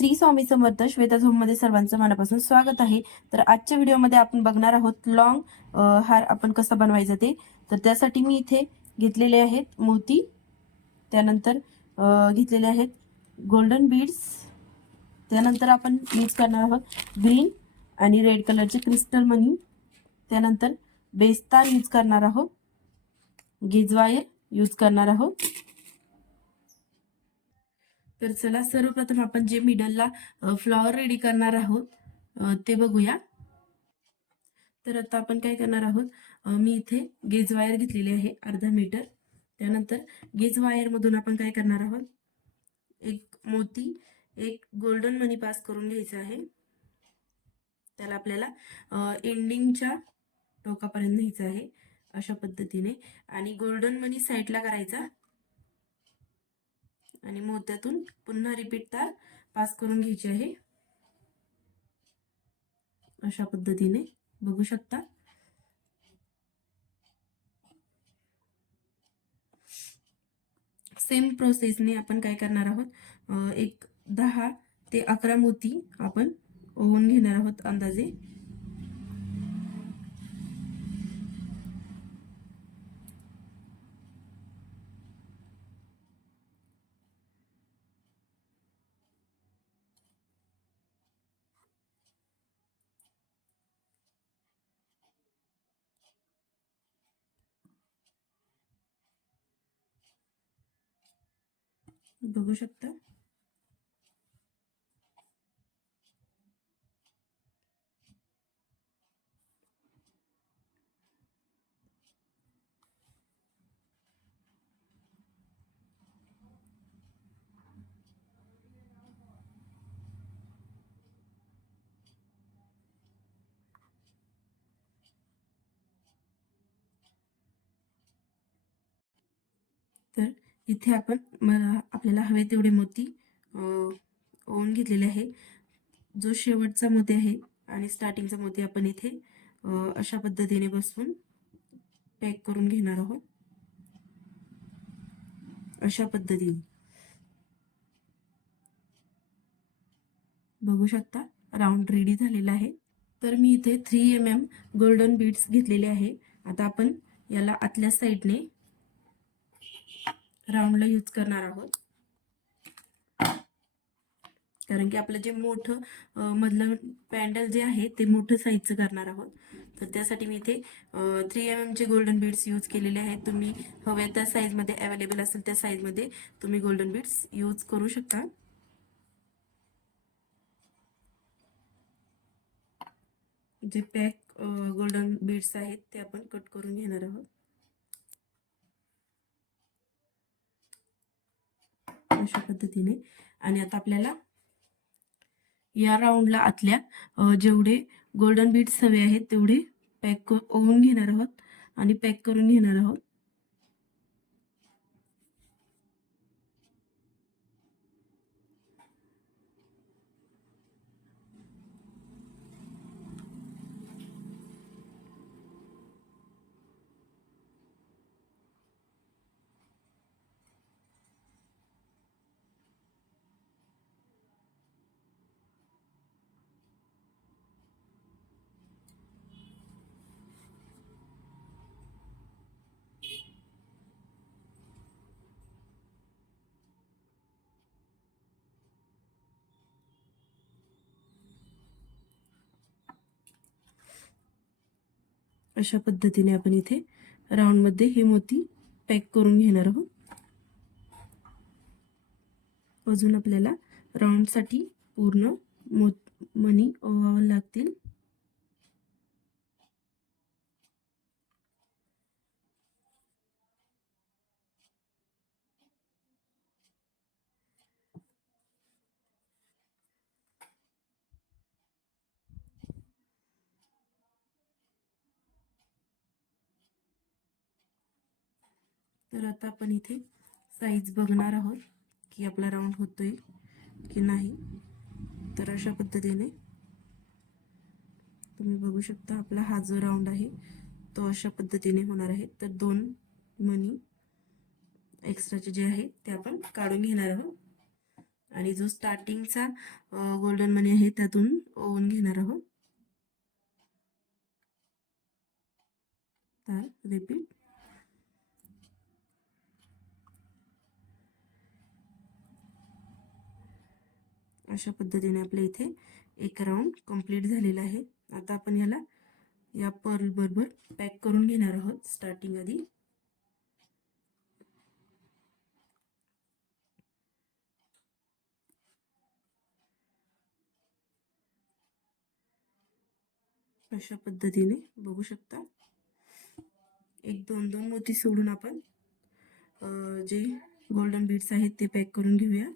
श्री स्वामी समर्थ. श्वेता झोममध्ये सर्वांचं मनापासून स्वागत आहे. तर आजच्या व्हिडिओमध्ये आपण बघणार आहोत लॉंग हार आपण कसं बनवायचं ते. तर त्यासाठी मी इथे घेतलेले आहेत मोती, त्यानंतर घेतलेले आहेत गोल्डन बीड्स, त्यानंतर आपण यूज करणार आहोत ग्रीन आणि रेड कलरचे क्रिस्टल मनी, त्यानंतर बेस्तार यूज करणार आहोत, गेज वायर यूज करणार आहोत. तर चला सर्वप्रथम आपण जे मिडलला फ्लॉवर रेडी करणार आहोत ते बघूया. तर आता आपण काय करणार आहोत, मी इथे गेज वायर घेतलेली आहे अर्धा मीटर. त्यानंतर गेज वायर मधून आपण काय करणार आहोत, एक मोती एक गोल्डन मनी पास करून घ्यायचा आहे. त्याला आपल्याला एंडिंगच्या टोकापर्यंत न्यायचं आहे अशा पद्धतीने, आणि गोल्डन मनी साईडला करायचा आणि मोत्यातून पुन्हा रिपीट तार पास करून घ्यायची आहे अशा पद्धतीने. बघू शकता. सेम प्रोसेसने आपण काय करणार आहोत, एक 10 ते 11 मोती आपण ओवून घेणार आहोत अंदाजे. बघू शकता. तर इथे आपण आपल्याला हवे तेवढे मोती ओवून घेतलेले आहे. जो शेवटचा मोती आहे आणि स्टार्टिंगचा मोती आपण इथे अशा पद्धतीने बसवून पॅक करून घेणार आहोत अशा पद्धतीने. बघू शकता राऊंड रेडी झालेला आहे. तर मी इथे 3 mm गोल्डन बीड्स घेतलेले आहे. आता आपण याला आतल्या साईडने राऊंडला यूज करणार आहोत, कारण की आपलं जे मोठं मधलं पॅन्डल जे आहे ते मोठं साईजचं करणार आहोत. तर त्यासाठी मी इथे 3 mm चे गोल्डन बीड्स यूज केलेले आहेत. तुम्ही हव्या त्या साईजमध्ये अवेलेबल असेल त्या साईजमध्ये तुम्ही गोल्डन बीड्स यूज करू शकता. जे पॅक गोल्डन बीड्स आहेत ते आपण कट करून घेणार आहोत अशा पद्धतीने. आणि आता आपल्याला या राऊंडला आतल्या जेवढे गोल्डन बीड्स हवे आहेत तेवढे पॅक ओवून घेणार आहोत आणि पॅक करून घेणार आहोत. अशा पद्धतीने आपण इथे राऊंड मध्ये हे मोती पॅक करून घेणार आहोत. अजून आपल्याला राऊंड साठी पूर्ण मनी ओवावे लागतील. तर आता आपण इथे साईज बघणार आहोत की आपला राऊंड होतोय की नाही. तर अशा पद्धतीने तुम्ही बघू शकता आपला हा जो राऊंड आहे तो अशा पद्धतीने होणार आहे. तर 2 मनी एक्स्ट्राचे जे आहे ते आपण काढून घेणार आहोत. आणि जो स्टार्टिंगचा गोल्डन मनी आहे त्यातून ओवून घेणार आहोत. तर रिपीट. अशा पद्धतीने आपल्या इथे एक राऊंड कंप्लीट झालेला आहे. आता आपण याला या पर्ल बरोबर पॅक करून घेणार आहोत स्टार्टिंग आधी. अशा पद्धतीने बघू शकता. एक दोन दोन मोती सोडून आपण जे गोल्डन बीड्स आहेत ते पॅक करून घेऊया.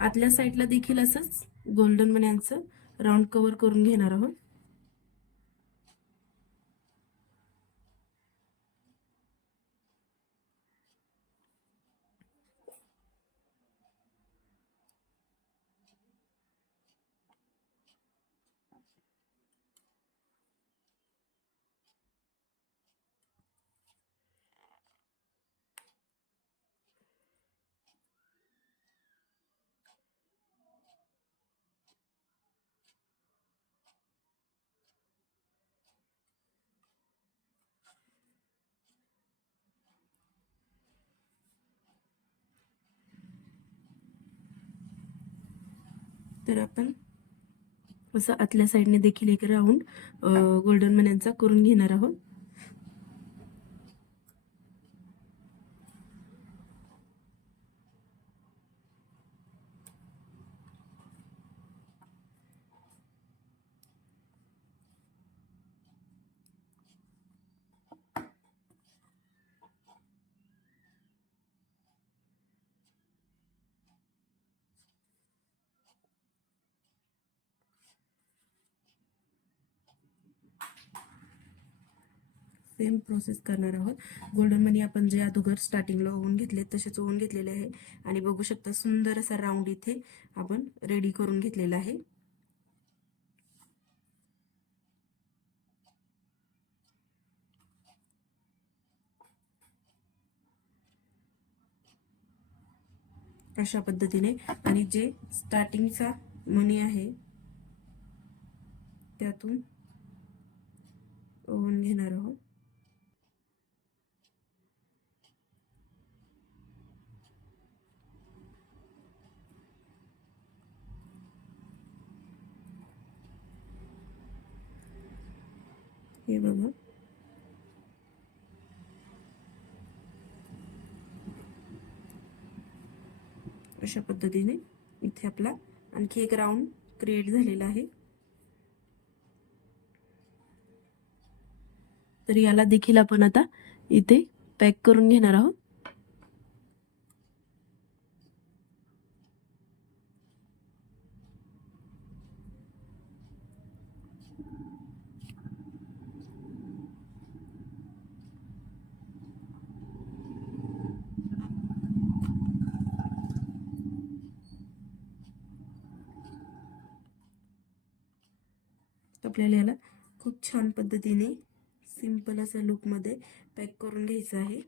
आतल्या साईडला देखील असंच गोल्डन मण्यांचं राऊंड कव्हर करून घेणार आहोत. तर आपण असं आतल्या साईडने देखील एक राऊंड गोल्डन मण्यांचा करून घेणार आहोत. सेम प्रोसेस करणार आहोत. गोल्डन मनी आपण जे अगोदर स्टार्टिंगला ओवून घेतले तसेच ओवून घेतलेले आहे आणि बघू शकता सुंदर असा राऊंड इथे आपण रेडी करून घेतलेला आहे. अशा पद्धतीने आणि जे स्टार्टिंगचा मनी आहे त्यातून ओवून घेणार आहोत. हे बघा. अशा पद्धतीने इथे आपला आणखी एक राऊंड क्रिएट झालेला आहे. तर याला देखील आपण आता इथे पॅक करून घेणार आहोत. आपल्याला याला खूप छान पद्धतीने सिंपल असा लुक मध्ये पॅक करून घ्यायचं आहे.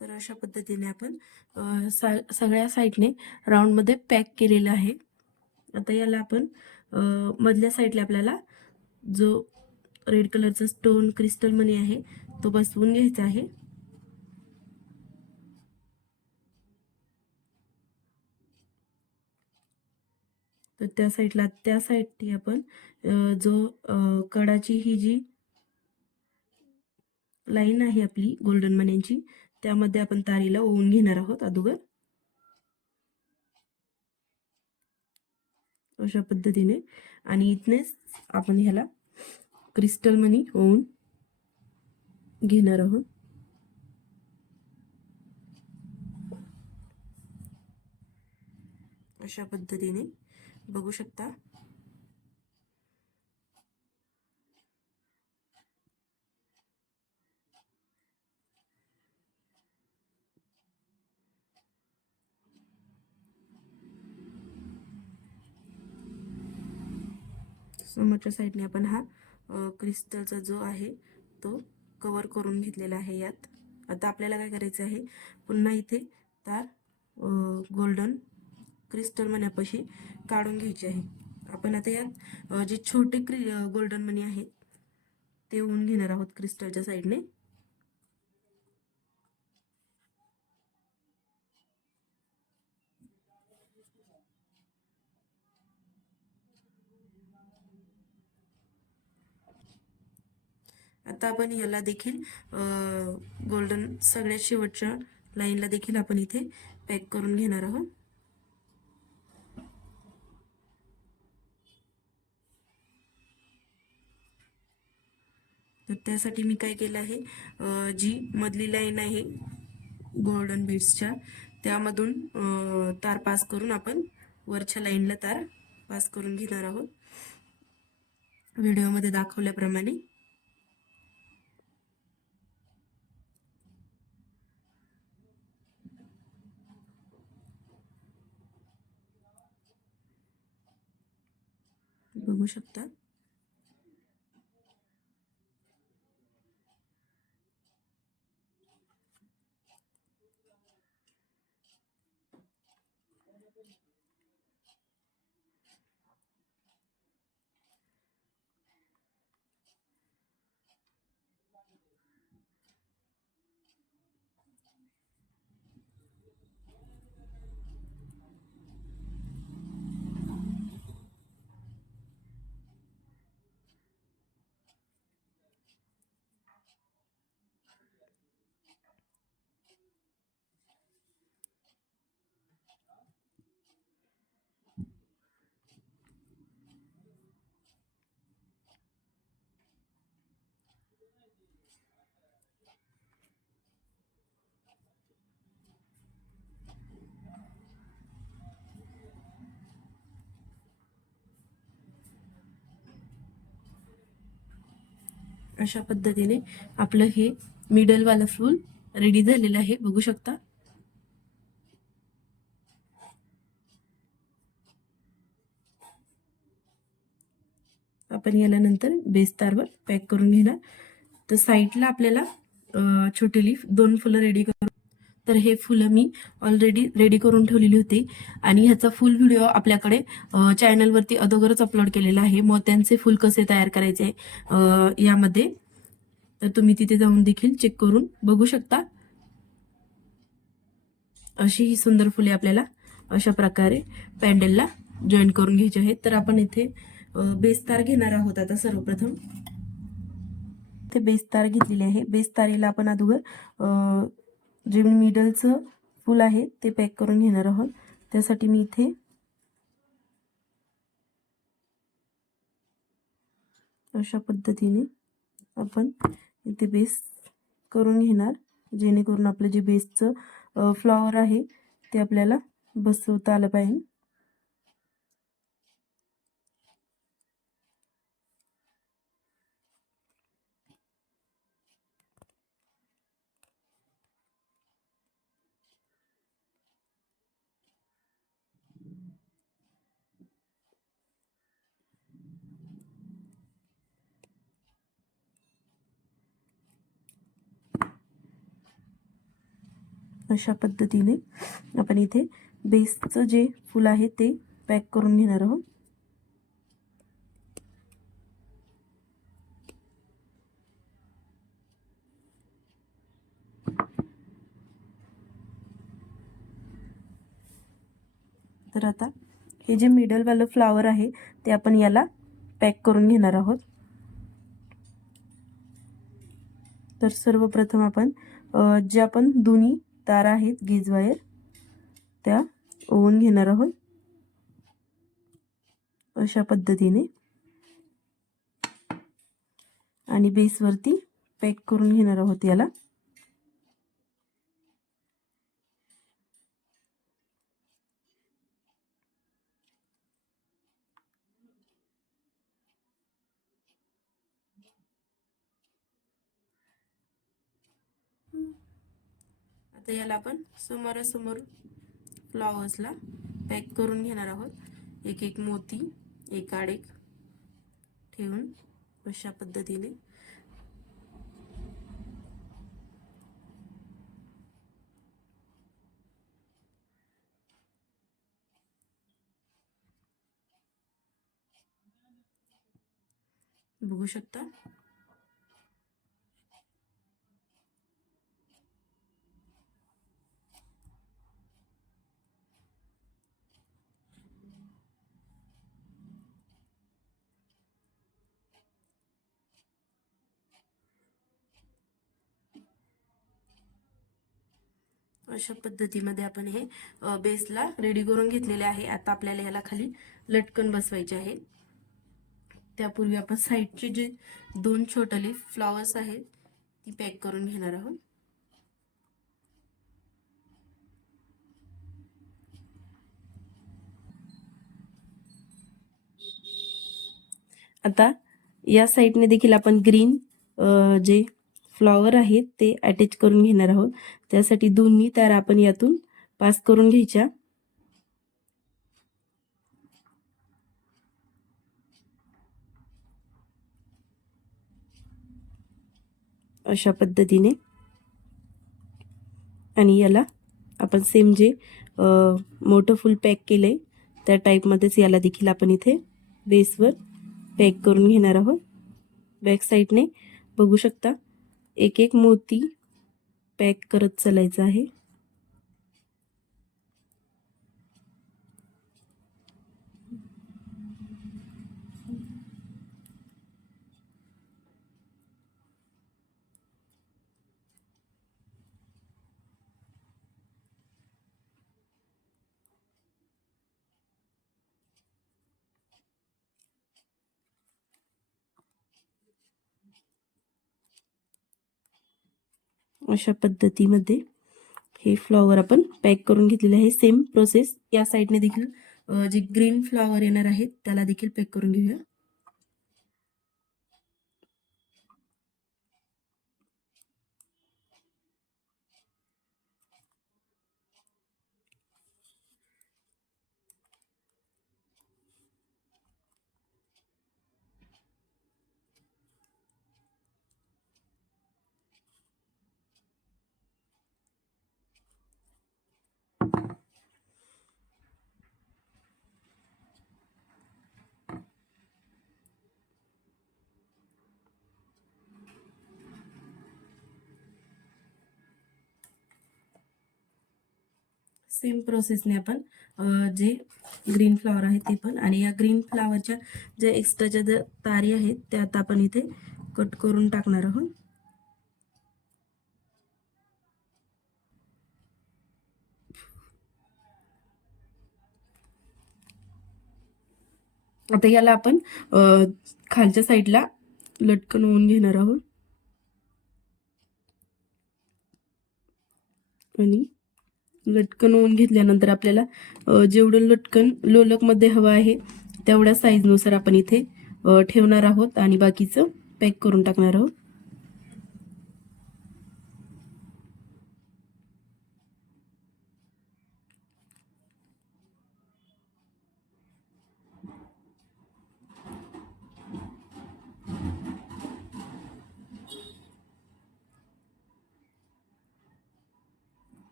तर अशा पद्धतीने आपण सगळ्या साईडने राऊंडमध्ये पॅक केलेलं आहे. आता याला आपण मधल्या साईडला आपल्याला जो रेड कलरचा स्टोन क्रिस्टल मनी आहे तो बसवून घ्यायचा आहे. तर त्या साईडची आपण जो कडाची ही जी लाईन आहे आपली गोल्डन मण्यांची त्यामध्ये आपण तारीला ओवून घेणार आहोत अगोदर. अशा पद्धतीने आणि इथनेच आपण ह्याला क्रिस्टल मनी ओवून घेणार आहोत. अशा पद्धतीने बघू शकता. समोरच्या साईडने आपण हा क्रिस्टलचा जो आहे तो कव्हर करून घेतलेला आहे यात. आता आपल्याला काय करायचं आहे, पुन्हा इथे तार गोल्डन क्रिस्टल मण्यापाशी काढून घ्यायची आहे. आपण आता यात जे छोटे गोल्डन मणी आहेत ते ओवून घेणार आहोत क्रिस्टलच्या साईडने. आता आपण याला देखील गोल्डन सगळ्यात शेवटच्या लाईनला देखील आपण इथे पॅक करून घेणार आहोत. तर त्यासाठी मी काय केलं आहे, जी मधली लाईन आहे गोल्डन बीड्सच्या त्यामधून तार पास करून आपण वरच्या लाईनला तार पास करून घेणार आहोत व्हिडिओमध्ये दाखवल्याप्रमाणे. बघू शकता. अशा पद्धतीने आपलं हे मिडल वाला फूल रेडी झालेलं आहे. बघू शकता. आपण याला नंतर बेस तारवर पॅक करून घेणार. तर साईडला आपल्याला छोटे लीफ 2 फुलं रेडी करून, तर हे फुलं मी ऑलरेडी रेडी करून ठेवलेली होती आणि ह्याचा फुल व्हिडिओ आपल्याकडे चॅनलवरती अगोदरच अपलोड केलेला आहे, मोत्यांचे फुल कसे तयार करायचे यामध्ये. तर तुम्ही तिथे जाऊन देखील चेक करून बघू शकता. अशी ही सुंदर फुले आपल्याला अशा प्रकारे पॅन्डलला जॉईन करून घ्यायची आहेत. तर आपण इथे बेस्तार घेणार आहोत. आता सर्वप्रथम ते बेस्तार घेतलेले आहे. बेस्तारीला आपण अगोदर जे मिडलचं फूल आहे ते पॅक करून घेणार आहोत. त्यासाठी मी इथे अशा पद्धतीने आपण इथे बेस करून घेणार, जेणेकरून आपलं जे बेसचं फ्लॉवर आहे ते आपल्याला बसवता आलं पाहिजे. अशा पद्धतीने आपण इथे बेसचं जे फूल आहे ते पॅक करून घेणार आहोत. तर आता हे जे मिडलवालं फ्लावर आहे ते आपण याला पॅक करून घेणार आहोत. तर सर्वप्रथम आपण ज्या पण दोन्ही तार आहेत गेज वायर त्या ओवून घेणार आहोत अशा पद्धतीने आणि बेसवरती पॅक करून घेणार आहोत याला. आता याला आपण समोरासमोर फ्लॉवर्सला पॅक करून घेणार आहोत. एक एक मोती एक आड एक ठेवून अशा पद्धतीने. बघू शकता. अशा पद्धतीमध्ये आपण हे बेसला रेडी करून घेतलेले आहे. आता आपल्याला याला खाली लटकन बसवायचे आहे. त्यापूर्वी आपण साईडचे जे दोन छोटे फ्लॉवर्स आहेत ती पॅक करून घेणार आहोत. आता या साईडने देखील आपण ग्रीन जे फ्लॉवर आहेत ते अटॅच करून घेणार आहोत. त्यासाठी दोन्ही तार आपण यातून पास करून घ्यायच्या. अशा पद्धतीने आणि याला आपण सेम जे मोठं फुल पॅक केलंय त्या टाईपमध्येच याला देखील आपण इथे बेसवर पॅक करून घेणार आहोत. बॅक साईडने बघू शकता एक एक मोती पॅक करत चालायचं आहे. अशा पद्धतीमध्ये हे फ्लॉवर आपण पॅक करून घेतलेले आहे. सेम प्रोसेस या साईडने देखील जे ग्रीन फ्लॉवर येणार आहेत त्याला देखील पॅक करून घेऊया. सेम प्रोसेसने आपण जे ग्रीन फ्लॉवर आहे ते पण आणि या ग्रीन फ्लॉवरच्या ज्या एक्स्ट्राच्या ज्या तारी आहेत त्या आता आपण इथे कट करून टाकणार आहोत. आता याला आपण खालच्या साईडला लटकन होऊन घेणार आहोत आणि लटकन होऊन घेतल्यानंतर आपल्याला जेवढं लटकन लोलकमध्ये हवं आहे तेवढ्या साईजनुसार आपण इथे ठेवणार आहोत आणि बाकीचं पॅक करून टाकणार आहोत.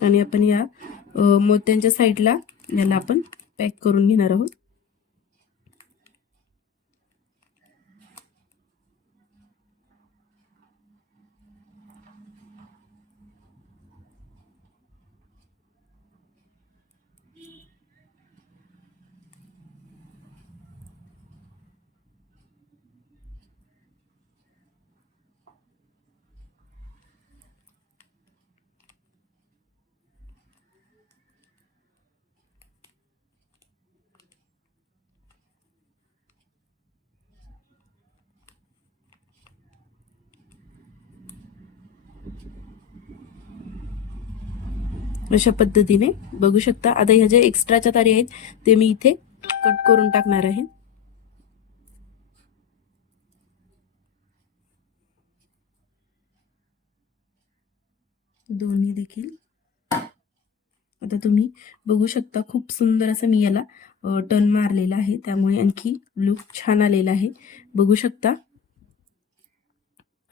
आणि आपण या मोत्यांच्या साईडला याला आपण पॅक करून घेणार आहोत. अशा पद्धतीने बघू शकता. आता ह्या ज्या एक्स्ट्राच्या तारी आहेत ते मी इथे कट करून टाकणार आहे. दोन्ही देखील आता तुम्ही बघू शकता. खूप सुंदर असं मी याला टर्न मारलेला आहे, त्यामुळे आणखी लुक छान आलेला आहे. बघू शकता.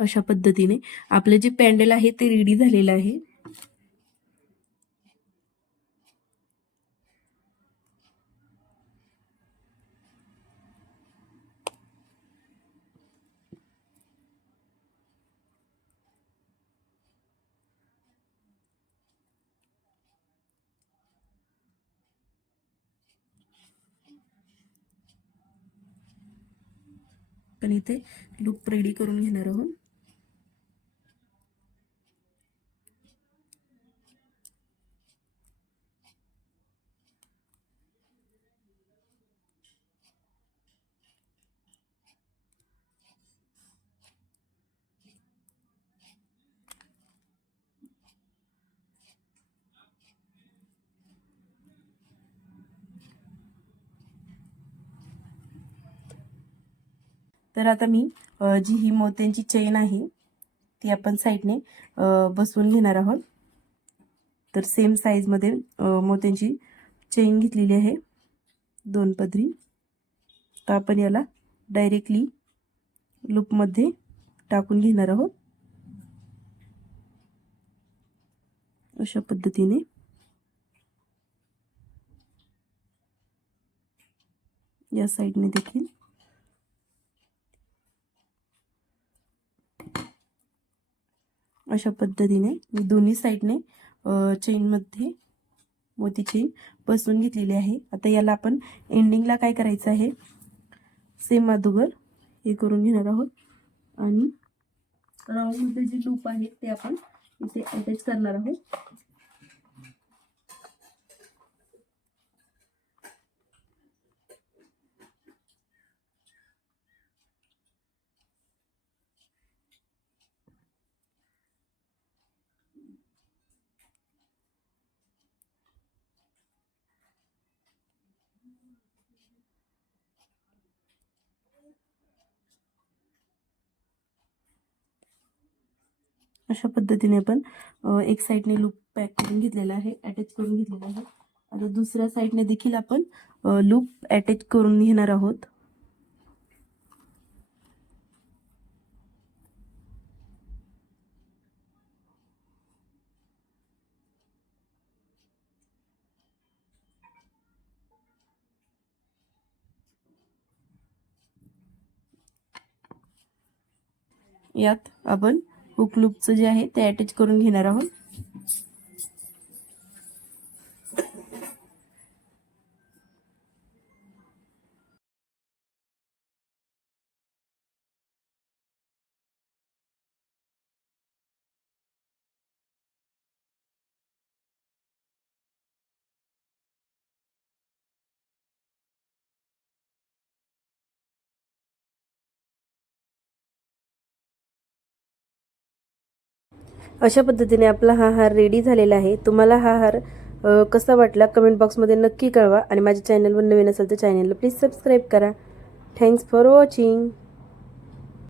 अशा पद्धतीने आपले जे पॅन्डल आहे ते रेडी झालेलं आहे. पण इथे लूप रेडी करून घेणार आहोत. तर आता मी जी ही मोत्यांची चेन आहे ती आपण साईडने बसवून घेणार आहोत. तर सेम साईजमध्ये मोत्यांची चेन घेतलेली आहे 2 पदरी. तर आपण याला डायरेक्टली लूपमध्ये टाकून घेणार आहोत. अशा पद्धतीने या साईडने देखील अशा पद्धतीने मी दोन्ही साईडने चेनमध्ये मोती चेन बसवून घेतलेली आहे. आता याला आपण एंडिंगला काय करायचं आहे, सेम अगोदर हे करून घेणार आहोत आणि राऊंडमध्ये जे लूप आहे ते आपण इथे अटॅच करणार आहोत. अशा पद्धतीने आपण एक साईडने लूप पॅक करून घेतलेला आहे, अटॅच करून घेतलेला आहे. आता दुसऱ्या साईडने देखील आपण लूप अटॅच करून घेणार आहोत. यात आपण हुक लूपचं जे आहे ते अटॅच करून घेणार आहोत. अशा पद्धतीने आपला हा हार रेडी झालेला आहे. तुम्हाला हा हार कसा वाटला कमेंट बॉक्समध्ये नक्की कळवा आणि माझ्या चॅनलवर नवीन असेल तर चॅनलला प्लीज सबस्क्राईब करा. Thanks for watching.